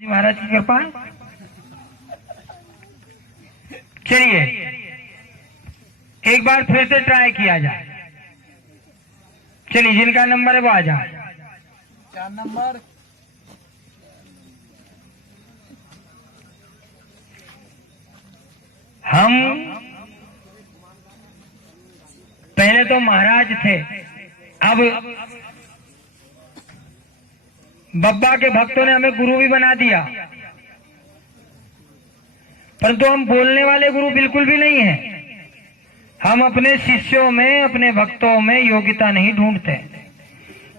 जी महाराज की कृपा। चलिए एक बार फिर से ट्राई किया जाए। चलिए जिनका नंबर है वो आ जाए। क्या नंबर? हम पहले तो महाराज थे, अब बब्बा के भक्तों ने हमें गुरु भी बना दिया, परंतु हम बोलने वाले गुरु बिल्कुल भी नहीं हैं। हम अपने शिष्यों में, अपने भक्तों में योग्यता नहीं ढूंढते,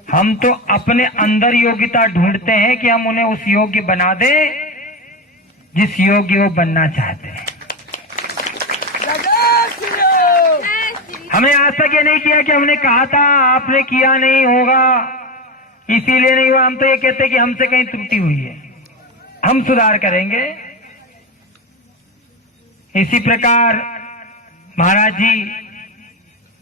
हम तो अपने अंदर योग्यता ढूंढते हैं कि हम उन्हें उस योग्य बना दें जिस योग्य वो बनना चाहते हैं। हमने आज तक ये नहीं किया कि हमने कहा था आपने किया नहीं होगा इसीलिए नहीं हुआ। हम तो ये कहते हैं कि हमसे कहीं त्रुटि हुई है, हम सुधार करेंगे। इसी प्रकार महाराज जी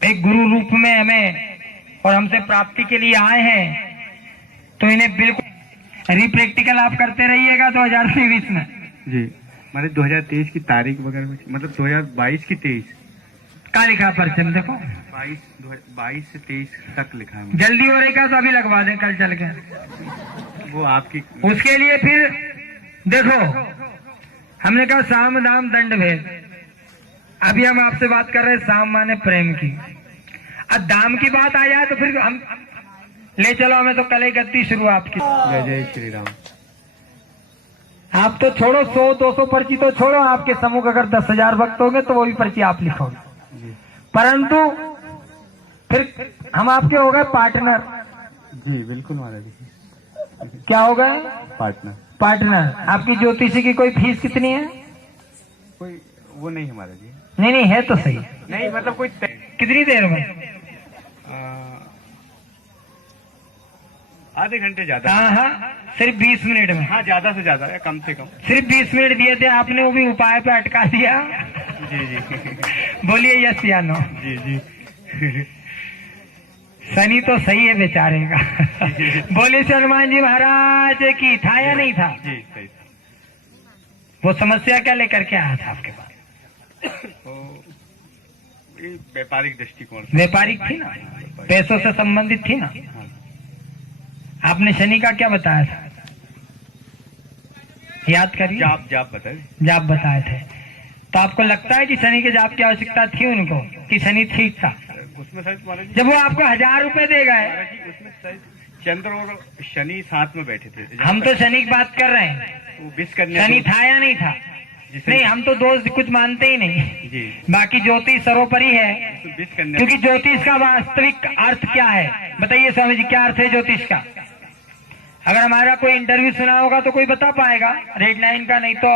एक गुरु रूप में हमें और हमसे प्राप्ति के लिए आए हैं, तो इन्हें बिल्कुल रिप्रैक्टिकल आप करते रहिएगा 2023 में। जी हमारे 2023 की तारीख वगैरह मतलब 2022 की 23 का लिखा परचम देखो 22 से 23 तक लिखा है। जल्दी हो रही का तो अभी लगवा दें कल चल के। वो आपकी उसके लिए फिर देखो हमने कहा साम दाम दंड भेद। अभी हम आपसे बात कर रहे हैं साम माने प्रेम की। अब दाम की बात आ जाए तो फिर हम ले चलो हमें तो कल ही गति शुरू आपकी। जय जय श्री राम। आप तो छोड़ो 100-200 पर्ची तो छोड़ो, आपके समूह का अगर 10,000 भक्त होंगे तो वो भी पर्ची आप लिखोगे, परंतु फिर हम आपके हो गए पार्टनर। जी बिल्कुल महाराज जी। क्या हो गए? पार्टनर। आपकी ज्योतिषी की कोई फीस कितनी है? कोई वो नहीं हमारा जी। नहीं है तो सही। नहीं मतलब कोई कितनी देर में? आधे घंटे ज्यादा। हाँ सिर्फ 20 मिनट में। हाँ ज्यादा से ज्यादा या कम से कम सिर्फ 20 मिनट दिए थे आपने, वो भी उपाय पे अटका दिया। जी जी बोलिए यस या नो। जी जी शनि तो सही है बेचारे का। बोलिए हनुमान जी महाराज की। था या नहीं था? जी सही। वो समस्या क्या लेकर के आया था आपके पास? व्यापारिक दृष्टिकोण से। व्यापारिक थी ना, पैसों से संबंधित थी ना। आपने शनि का क्या बताया था? याद करिए। जाप बताए। जाप बताए थे। तो आपको लगता है कि शनि के जाप की आवश्यकता थी उनको, कि शनि ठीक था? उसमें शायद जब वो आपको 1000 रुपए दे गए। उसमें शायद चंद्र और शनि साथ में बैठे थे। हम तो शनि की बात कर रहे हैं। वो विष करने शनि था या नहीं था? नहीं, हम तो दोस्त कुछ मानते ही नहीं जी। बाकी ज्योतिष सर्वोपरि है, क्योंकि ज्योतिष का वास्तविक अर्थ क्या है बताइए स्वामी जी, क्या अर्थ है ज्योतिष का? अगर हमारा कोई इंटरव्यू सुना होगा तो कोई बता पाएगा, रेड लाइन का, नहीं तो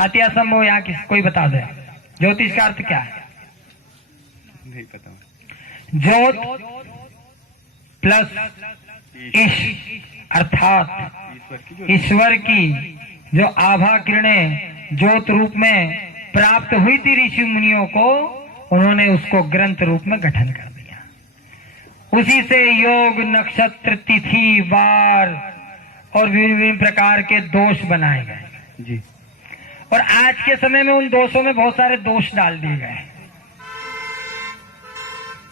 हत्या संभव यहाँ की कोई बता दे। ज्योतिष का अर्थ क्या है? नहीं पता। ज्योत प्लस ईश अर्थात ईश्वर की जो आभा किरणें ज्योत रूप में प्राप्त हुई थी ऋषि मुनियों को, उन्होंने उसको ग्रंथ रूप में गठन कर दिया। उसी से योग, नक्षत्र, तिथि, वार और विभिन्न प्रकार के दोष बनाए गए जी। और आज के समय में उन दोषों में बहुत सारे दोष डाल दिए गए।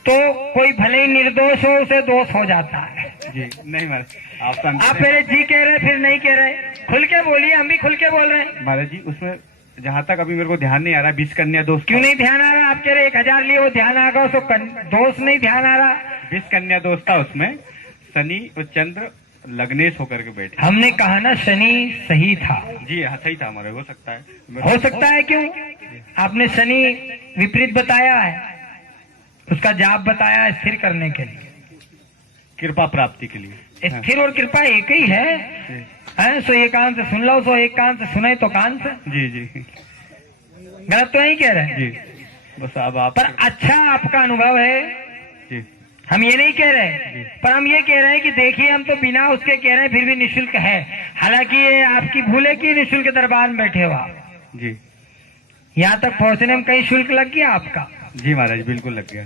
तो कोई भले ही निर्दोष हो उसे दोष हो जाता है। जी नहीं महाराज आप पहले जी कह रहे फिर नहीं कह रहे, खुल के बोलिए, हम भी खुल के बोल रहे हैं। महाराज जी उसमें जहाँ तक अभी मेरे को ध्यान नहीं आ रहा 20 कन्या दोष। क्यों नहीं ध्यान आ रहा? आप कह रहे 1000 लिए वो ध्यान आ गया, उसको दोष नहीं ध्यान आ रहा। 20 कन्या दोष था, उसमें शनि और चंद्र लग्नेश होकर के बैठे। हमने कहा ना शनि सही था। जी हाँ सही था हमारे। हो सकता है। हो सकता है क्यों? आपने शनि विपरीत बताया है, उसका जाप बताया है स्थिर करने के लिए, कृपा प्राप्ति के लिए। स्थिर और कृपा एक ही है। सो एक कान से सुन लो, सो एक कान से सुने तो कान से। जी जी गलत तो नहीं कह रहे जी। बस अब आप पर अच्छा आपका अनुभव है जी। हम ये नहीं कह रहे, पर हम ये कह रहे हैं कि देखिए हम तो बिना उसके कह रहे हैं फिर भी निःशुल्क है। हालांकि ये आपकी भूल है कि निःशुल्क दरबार में बैठे हो आप। जी यहाँ तक पहुंचने में कहीं शुल्क लग गया आपका? जी महाराज बिल्कुल लग गया,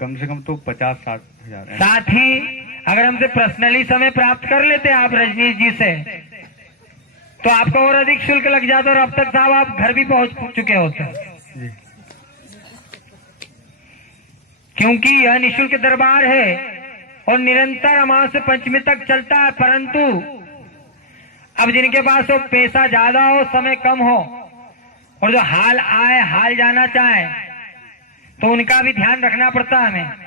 कम से कम तो 50-60 हजार। साथ ही अगर हमसे पर्सनली समय प्राप्त कर लेते आप रजनीश जी से तो आपका और अधिक शुल्क लग जाता और अब तक साहब आप घर भी पहुंच चुके होते, जी क्योंकि यह निःशुल्क दरबार है और निरंतर अमावस से पंचमी तक चलता है। परंतु अब जिनके पास वो पैसा ज्यादा हो, समय कम हो और जो हाल आए हाल जाना चाहे, तो उनका भी ध्यान रखना पड़ता है हमें।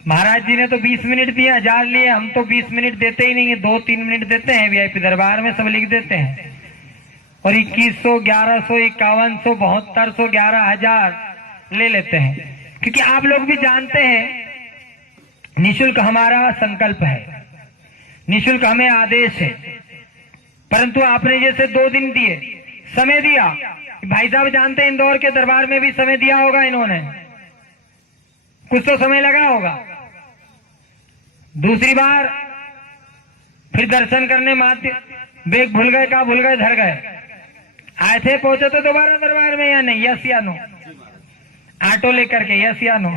महाराज जी ने तो 20 मिनट दिए, 1000 लिए, हम तो 20 मिनट देते ही नहीं है, 2-3 मिनट देते हैं। वीआईपी दरबार में सब लिख देते हैं और 2100, 1100, 5100, 7200, 11,000 ले लेते हैं, क्योंकि आप लोग भी जानते हैं निःशुल्क हमारा संकल्प है, निःशुल्क हमें आदेश है। परंतु आपने जैसे 2 दिन दिए, समय दिया, भाई साहब जानते हैं इंदौर के दरबार में भी समय दिया होगा इन्होंने, कुछ तो समय लगा होगा। दूसरी बार फिर दर्शन करने मात्र बैग भूल गए, कहा भूल गए, धर गए, आए थे, पहुंचे तो दोबारा दरबार में या नहीं, यस या नो, ऑटो लेकर के, यस या नो।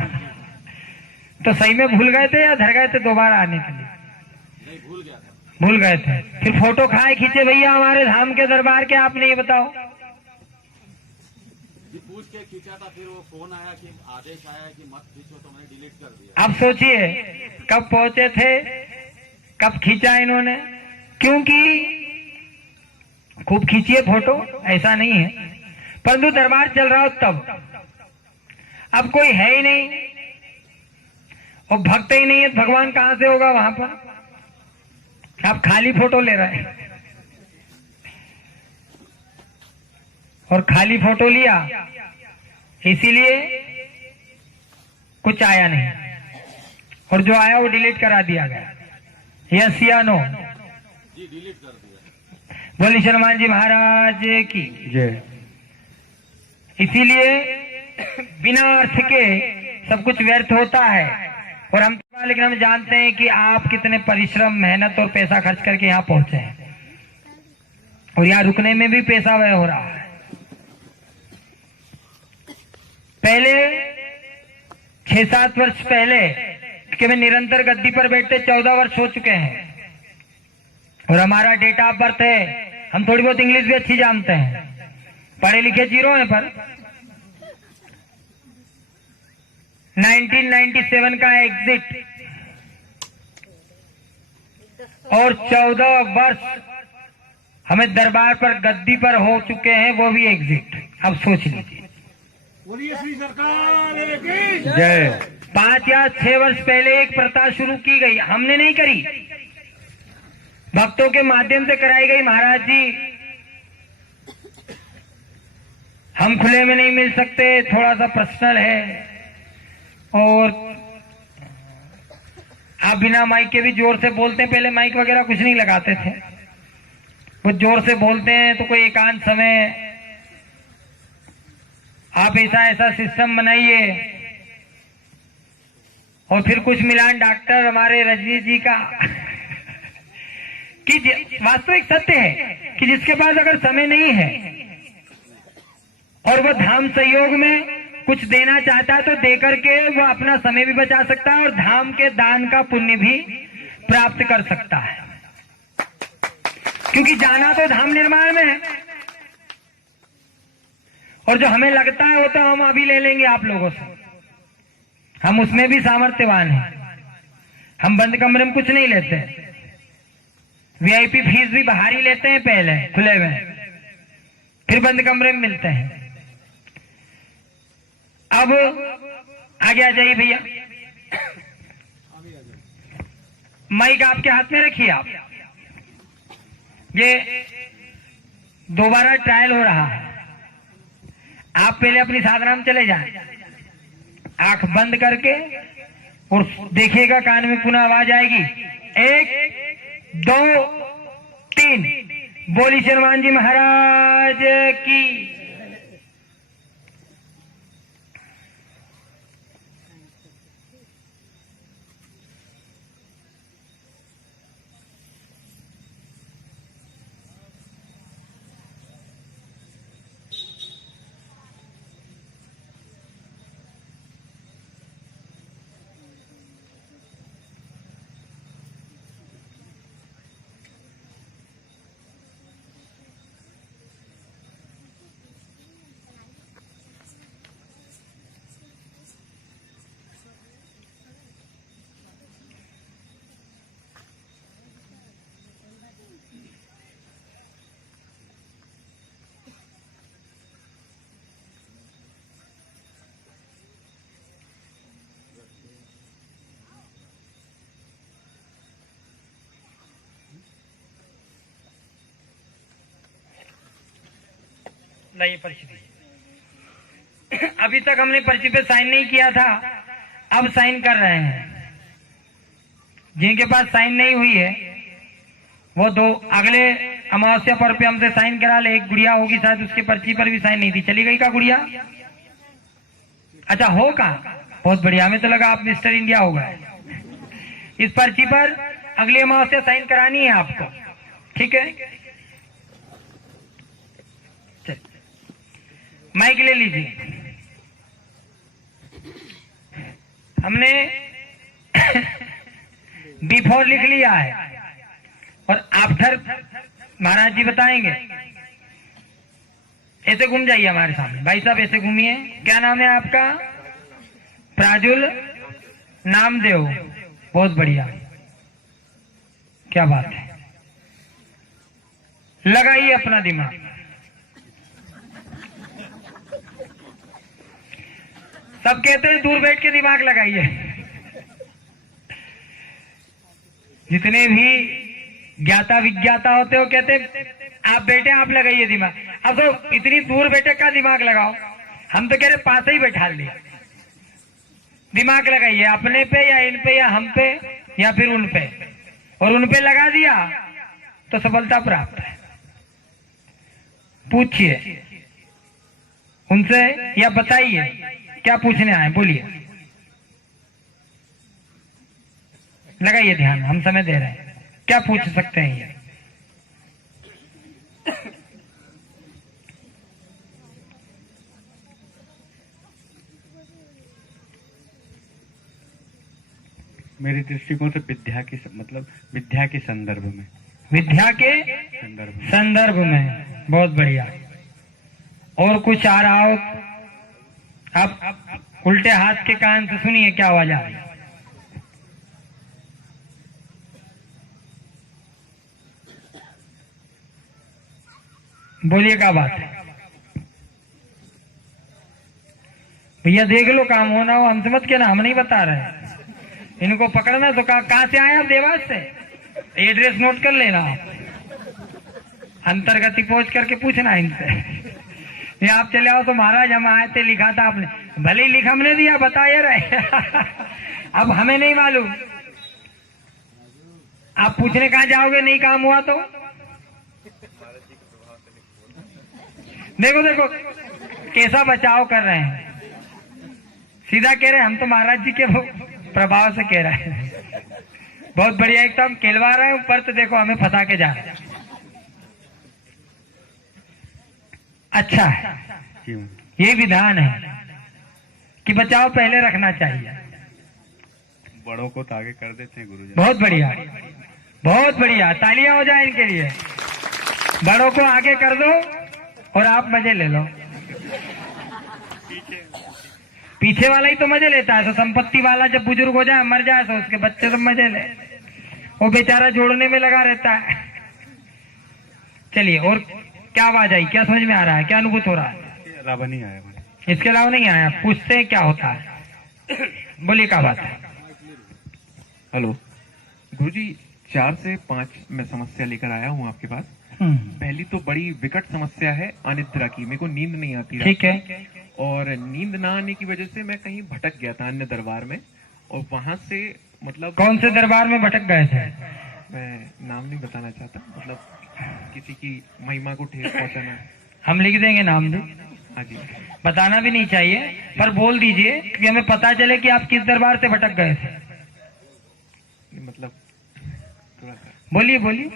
तो सही में भूल गए थे या धर गए थे दोबारा आने के लिए? नहीं, भूल गए थे। फिर फोटो खाए खींचे भैया हमारे धाम के दरबार के, आपने ये बताओ। जी पूछ के खींचा था, फिर वो फोन आया कि आदेश आया कि मत खींचो, तो मैंने डिलीट कर दिया। अब सोचिए कब पहुंचे थे, कब खींचा इन्होंने, क्योंकि खूब खींचिए फोटो, ऐसा नहीं है, परंतु दरबार चल रहा हो तब। अब कोई है ही नहीं और भक्त ही नहीं है, भगवान कहां से होगा वहां पर? आप खाली फोटो ले रहे हैं और खाली फोटो लिया, इसीलिए कुछ आया नहीं और जो आया वो डिलीट करा दिया गया। यस या नो? जी डिलीट कर दिया। बोले हनुमान जी महाराज की जय। इसीलिए बिना अर्थ के सब कुछ व्यर्थ होता है। और हम लेकिन हम जानते हैं कि आप कितने परिश्रम, मेहनत और पैसा खर्च करके यहाँ पहुंचे हैं और यहाँ रुकने में भी पैसा व्यय हो रहा है। पहले 6-7 वर्ष पहले कि मैं निरंतर गद्दी पर बैठते 14 वर्ष हो चुके हैं और हमारा डेट ऑफ बर्थ है, हम थोड़ी बहुत इंग्लिश भी अच्छी जानते हैं, पढ़े लिखे जीरो हैं, पर 1997 का एग्जिट और 14 वर्ष हमें दरबार पर गद्दी पर हो चुके हैं, वो भी एग्जिट। अब सोच लीजिए, बोलिए श्री सरकार की जय। 5 या 6 वर्ष पहले एक प्रथा शुरू की गई, हमने नहीं करी, भक्तों के माध्यम से कराई गई। महाराज जी हम खुले में नहीं मिल सकते, थोड़ा सा पर्सनल है, और आप बिना माइक के भी जोर से बोलते हैं। पहले माइक वगैरह कुछ नहीं लगाते थे, वो जोर से बोलते हैं, तो कोई एकांत समय आप ऐसा सिस्टम बनाइए। और फिर कुछ मिलान डॉक्टर हमारे रजनीश जी का कि वास्तविक सत्य है कि जिसके पास अगर समय नहीं है और वह धाम सहयोग में कुछ देना चाहता है, तो देकर के वो अपना समय भी बचा सकता है और धाम के दान का पुण्य भी प्राप्त कर सकता है, क्योंकि जाना तो धाम निर्माण में है। और जो हमें लगता है वो तो हम अभी ले लेंगे आप लोगों से, हम उसमें भी सामर्थ्यवान हैं। हम बंद कमरे में कुछ नहीं लेते, वीआईपी फीस भी बाहर ही लेते हैं, पहले खुले में, फिर बंद कमरे में मिलते हैं। अब आगे आ जाइए भैया, माइक आपके हाथ में रखिए। आप ये दोबारा ट्रायल हो रहा है, आप पहले अपनी साधना में चले जाएं, आंख बंद करके, और देखिएगा कान में पुनः आवाज आएगी, 1 2 3। बोली हनुमान जी महाराज की। लाइए पर्ची दीजिए। अभी तक हमने पर्ची पे साइन नहीं किया था, अब साइन कर रहे हैं। जिनके पास साइन नहीं हुई है वो दो अगले अमावस्या पर पे हमसे साइन करा ले। एक गुड़िया होगी शायद, उसकी पर्ची पर भी साइन नहीं थी, चली गई का गुड़िया? अच्छा हो का, बहुत बढ़िया, हमें तो लगा आप मिस्टर इंडिया हो गए। इस पर्ची पर अगली अमावस्या साइन करानी है आपको, ठीक है? चल माइक ले लीजिए। हमने बिफोर लिख लिया है और आफ्टर महाराज जी बताएंगे। ऐसे घूम जाइए हमारे सामने, भाई साहब ऐसे घूमिए। क्या नाम है आपका? प्राजुल नामदेव, बहुत बढ़िया, क्या बात है। लगाइए अपना दिमाग। सब कहते हैं दूर बैठ के दिमाग लगाइए। जितने भी ज्ञाता विज्ञाता होते हो कहते आप बैठे आप लगाइए दिमाग। अब तो इतनी दूर बैठे का दिमाग लगाओ, हम तो कह रहे पास ही बैठा लिया। दिमाग लगाइए अपने पे या इन पे या हम पे या फिर उन पे, और उन पे लगा दिया तो सफलता प्राप्त है। पूछिए उनसे या बताइए क्या पूछने आए, बोलिए। लगाइए ध्यान, हम समय दे रहे हैं। क्या पूछ सकते हैं ये? मेरे दृष्टिकोण से विद्या के मतलब विद्या के संदर्भ में, विद्या के संदर्भ में। संदर्भ में, बहुत बढ़िया। और कुछ आ रहा हो आप उल्टे हाथ के कान से सुनिए क्या आवाज आ रही है। बोलिए क्या बात है भैया? देख लो काम होना हो, हमसे मत कहना, हम नहीं बता रहे। इनको पकड़ना तो कहाँ से आए आप? देवास से। एड्रेस नोट कर लेना आप, अंतर्गति पहुंच करके पूछना इनसे। ये आप चले आओ तो महाराज हम आए थे, लिखा था आपने, भले ही लिखा हमने दिया, बता ये रहे। अब हमें नहीं मालूम, आप पूछने कहाँ जाओगे नहीं काम हुआ तो? देखो देखो कैसा बचाव कर रहे हैं, सीधा कह रहे हैं हम तो महाराज जी के प्रभाव से कह रहे हैं। बहुत बढ़िया, एकदम केलवा रहे हैं ऊपर तो देखो हमें फंसा के जा रहे हैं। अच्छा है, ये विधान है कि बचाव पहले रखना चाहिए। बड़ों को तो आगे कर देते हैं गुरुजी। बहुत बढ़िया, बहुत बढ़िया, तालियां हो जाए इनके लिए। बड़ों को आगे कर दो और आप मजे ले लो। पीछे वाला ही तो मजे लेता है। तो संपत्ति वाला जब बुजुर्ग हो जाए, मर जाए, तो उसके बच्चे सब मजे ले, वो बेचारा जोड़ने में लगा रहता है। चलिए, और क्या आवाज आई, क्या समझ में आ रहा है, क्या अनुभूत हो रहा है? इसके अलावा नहीं आया मैंने। इसके अलावा नहीं आया, पूछते हैं क्या होता है। बोलिए क्या बात है? हेलो गुरुजी, 4 से 5 मैं समस्या लेकर आया हूँ आपके पास। पहली तो बड़ी विकट समस्या है अनिद्रा की, मेरे को नींद नहीं आती रात ठीक है। को। और नींद ना आने की वजह से मैं कहीं भटक गया था अन्य दरबार में, और वहां से मतलब कौन से दरबार में भटक गए थे? मैं नाम नहीं बताना चाहता, मतलब किसी की महिमा को ठेस पहुंचाना। हम लिख देंगे नाम भी, हाँ जी। बताना भी नहीं चाहिए, पर बोल दीजिए कि हमें पता चले कि आप किस दरबार से भटक गए थे। मतलब थोड़ा सा बोलिए बोलिए।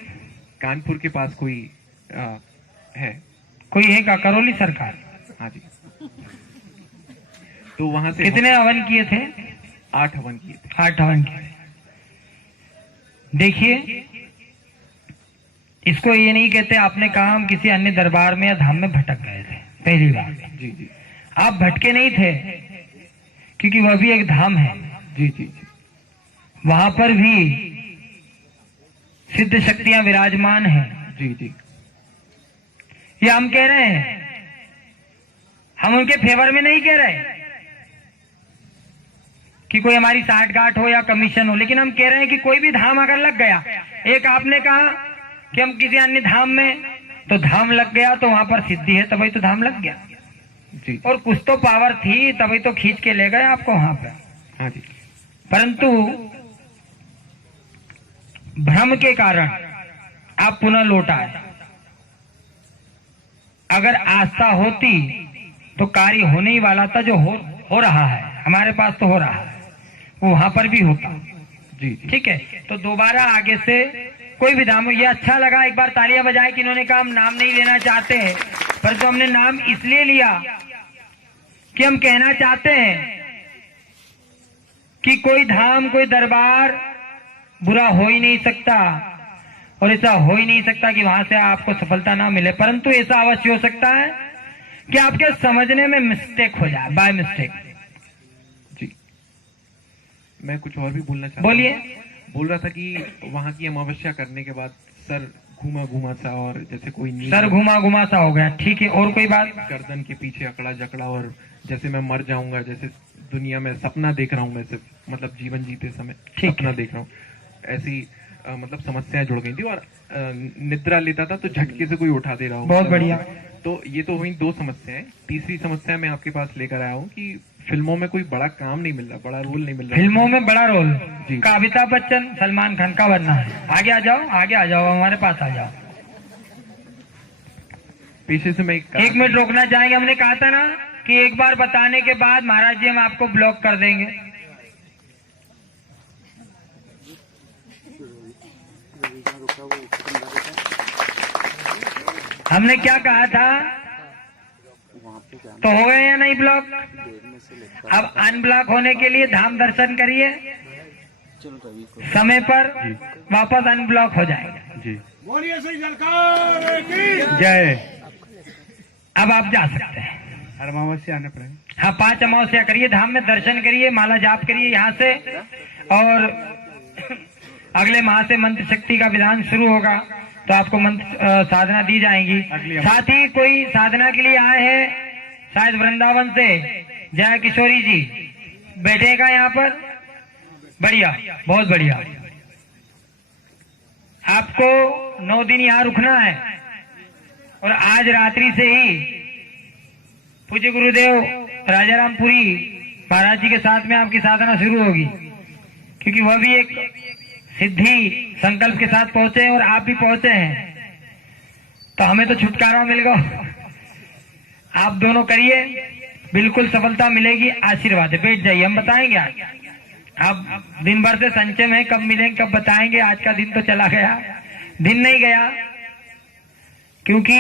कानपुर के पास कोई है। कोई है का? करौली सरकार। हाँ जी। तो वहां से कितने हवन किए थे? 8 हवन किए थे। 8 हवन किए। देखिए, इसको ये नहीं कहते आपने कहा हम किसी अन्य दरबार में या धाम में भटक गए थे। पहली बात, जी जी आप भटके नहीं थे, क्योंकि वह भी एक धाम है। जी जी जी। वहां पर भी सिद्ध शक्तियां विराजमान हैं। जी जी। ये हम कह रहे हैं, हम उनके फेवर में नहीं कह रहे कि कोई हमारी साठगांठ हो या कमीशन हो, लेकिन हम कह रहे हैं कि कोई भी धाम अगर लग गया, एक आपने कहा कि हम किसी अन्य धाम में तो धाम लग गया तो वहां पर सिद्धि है, तभी तो धाम लग गया। जी और कुछ तो पावर थी तभी तो खींच के ले गए आपको वहां पर। हाँ जी परंतु भ्रम के कारण आप पुनः लौट आए। अगर आस्था होती तो कार्य होने ही वाला था, जो हो रहा है हमारे पास तो हो रहा है, वो वहां पर भी होता। जी जी ठीक है, तो दोबारा आगे से कोई भी धाम, ये अच्छा लगा, एक बार तालियां बजाए कि इन्होंने कहा हम नाम नहीं लेना चाहते हैं, पर तो हमने नाम इसलिए लिया कि हम कहना चाहते हैं कि कोई धाम कोई दरबार बुरा हो ही नहीं सकता, और ऐसा हो ही नहीं सकता कि वहां से आपको सफलता ना मिले, परंतु ऐसा अवश्य हो सकता है कि आपके समझने में मिस्टेक हो जाए, बाय मिस्टेक। जी मैं कुछ और भी बोलना चाहता हूं। बोलिए। बोल रहा था कि वहाँ की अमावस्या करने के बाद सर घुमा घुमा सा, और जैसे कोई नींद सर घुमा घुमा सा हो गया। ठीक है, और कोई बात? गर्दन के पीछे अकड़ा जकड़ा, और जैसे मैं मर जाऊंगा, जैसे दुनिया में सपना देख रहा हूँ मैं, सिर्फ मतलब जीवन जीते समय ठीक सपना देख रहा हूँ, ऐसी मतलब समस्याएं जुड़ गई थी। और निद्रा लेता था तो झटके से कोई उठा दे रहा हो। बहुत बढ़िया। तो ये तो हुई दो समस्याएं। तीसरी समस्या मैं आपके पास लेकर आया हूँ कि फिल्मों में कोई बड़ा काम नहीं मिल रहा, बड़ा रोल नहीं मिल रहा। फिल्मों में बड़ा रोल जी। का अमिताभ बच्चन सलमान खान का बनना है। आगे आ जाओ, आगे आ जाओ, हमारे पास आ जाओ। पीछे से मैं एक मिनट रोकना चाहेंगे। हमने कहा था ना कि एक बार बताने के बाद महाराज जी हम आपको ब्लॉक कर देंगे। हमने क्या कहा था, तो हो गए या नहीं ब्लॉक? अब अनब्लॉक होने के लिए धाम दर्शन करिए, समय पर वापस अनब्लॉक हो जाएगा। जी बोलिए श्री सरकार की जय। अब आप जा सकते हैं। हर अमावस्या आना पड़ेगा। हाँ, 5 अमावस्या करिए, धाम में दर्शन करिए, माला जाप करिए यहाँ से, और अगले माह से मंत्र शक्ति का विधान शुरू होगा तो आपको मंत्र साधना दी जाएगी। साथ ही कोई साधना के लिए आए हैं शायद वृंदावन से, जय किशोरी जी बैठेगा यहाँ पर। बढ़िया, बहुत बढ़िया। आपको 9 दिन यहाँ रुकना है, और आज रात्रि से ही पूज्य गुरुदेव राजारामपुरी महाराज जी के साथ में आपकी साधना शुरू होगी, क्योंकि वह भी एक सिद्धि संकल्प के साथ पहुंचे हैं और आप भी पहुंचे हैं, तो हमें तो छुटकारा मिल गया। आप दोनों करिए, बिल्कुल सफलता मिलेगी, आशीर्वाद है। बैठ जाइए, हम बताएंगे आज। आप दिन भर से संचय में, कब मिलेंगे कब बताएंगे। आज का दिन तो चला गया, दिन नहीं गया, क्योंकि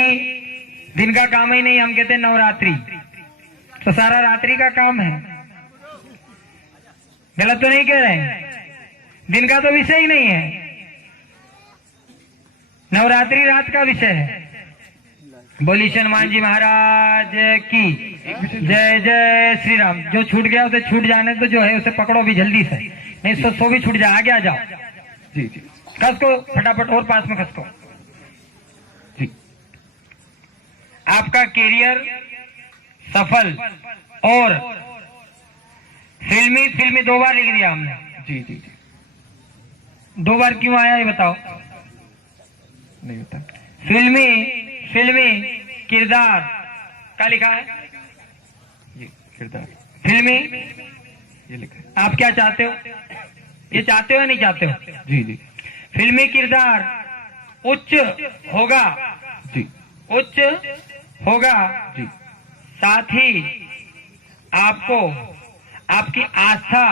दिन का काम ही नहीं। हम कहते हैं नवरात्रि, तो सारा रात्रि का काम है। गलत तो नहीं कह रहे हैं? दिन का तो विषय ही नहीं है, नवरात्रि रात का विषय है। बोली हनुमान जी महाराज की जय। जय श्री राम। जो छूट गया उसे छूट जाने तो, जो है उसे पकड़ो भी जल्दी से, नहीं तो सो भी छूट जाए। आगे आ जाओ। जी जी कस को फटाफट, और पास में कस को। जी। आपका कैरियर सफल और फिल्मी 2 बार लिख दिया हमने। जी जी जी 2 बार क्यों आया ये बताओ? नहीं होता। फिल्मी किरदार क्या लिखा है? ये किरदार फिल्मी। ये लिखा है। आप क्या चाहते हो? ये चाहते हो या नहीं चाहते हो? जी जी फिल्मी किरदार उच्च होगा, जी उच्च होगा। जी साथ ही आपको आपकी आस्था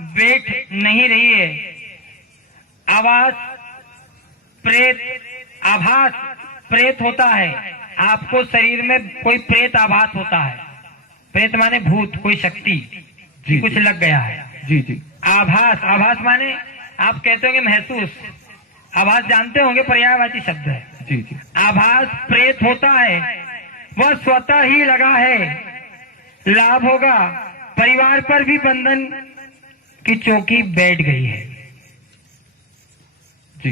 बैठ नहीं रही है। आभास प्रेत होता है, आपको शरीर में कोई प्रेत आभास होता है। प्रेत माने भूत, कोई शक्ति जी कुछ लग गया है। जी जी आभास माने आप कहते होंगे महसूस। आभास जानते होंगे, पर्यायवाची शब्द है। जी जी आभास प्रेत होता है, वह स्वतः ही लगा है। लाभ होगा, परिवार पर भी बंधन की चौकी बैठ गई है। जी।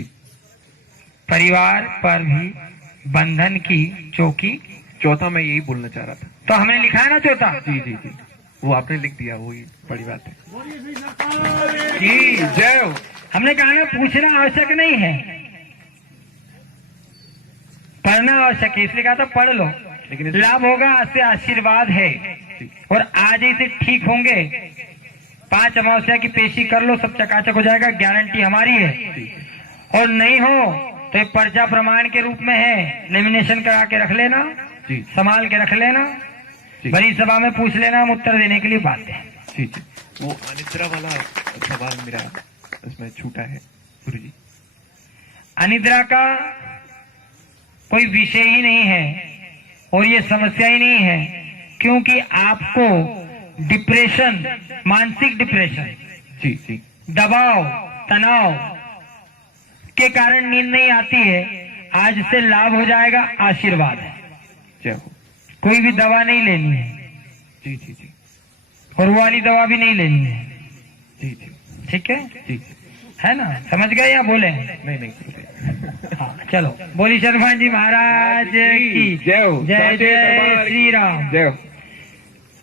परिवार पर भी बंधन की चौकी। चौथा मैं यही बोलना चाह रहा था। तो हमने लिखा है ना चौथा? जी जी जी वो आपने लिख दिया, वही बड़ी बात है। बोलिए श्री सरकार जी जय हो। हमने कहा ना पूछना आवश्यक नहीं है, पढ़ना आवश्यक है, इसलिए कहा था पढ़ लो, लेकिन लाभ होगा, से आशीर्वाद है। और आज ही से ठीक होंगे, 5 अमावस्या की पेशी कर लो, सब चकाचक हो जाएगा, गारंटी हमारी है। और नहीं हो तो ये पर्चा प्रमाण के रूप में है, लेमिनेशन करा के रख लेना, जी संभाल के रख लेना, बड़ी सभा में पूछ लेना, हम उत्तर देने के लिए बात है। जी जी, वो अनिद्रा वाला सवाल मेरा इसमें छूटा है गुरुजी। अनिद्रा का कोई विषय ही नहीं है और ये समस्या ही नहीं है, क्योंकि आपको डिप्रेशन, मानसिक डिप्रेशन, जी जी, दबाव, तनाव के कारण नींद नहीं आती है, आज से लाभ हो जाएगा, आशीर्वाद है। जय हो। कोई भी दवा नहीं लेनी है, जी जी जी और वो वाली दवा भी नहीं लेनी है, जी जी ठीक है, जी, है ना? समझ गए या बोले? नहीं नहीं गुरुजी। हाँ, चलो, बोली हनुमान जी महाराज की जय हो। जय साचे जय दरबार की श्री राम। जय हो।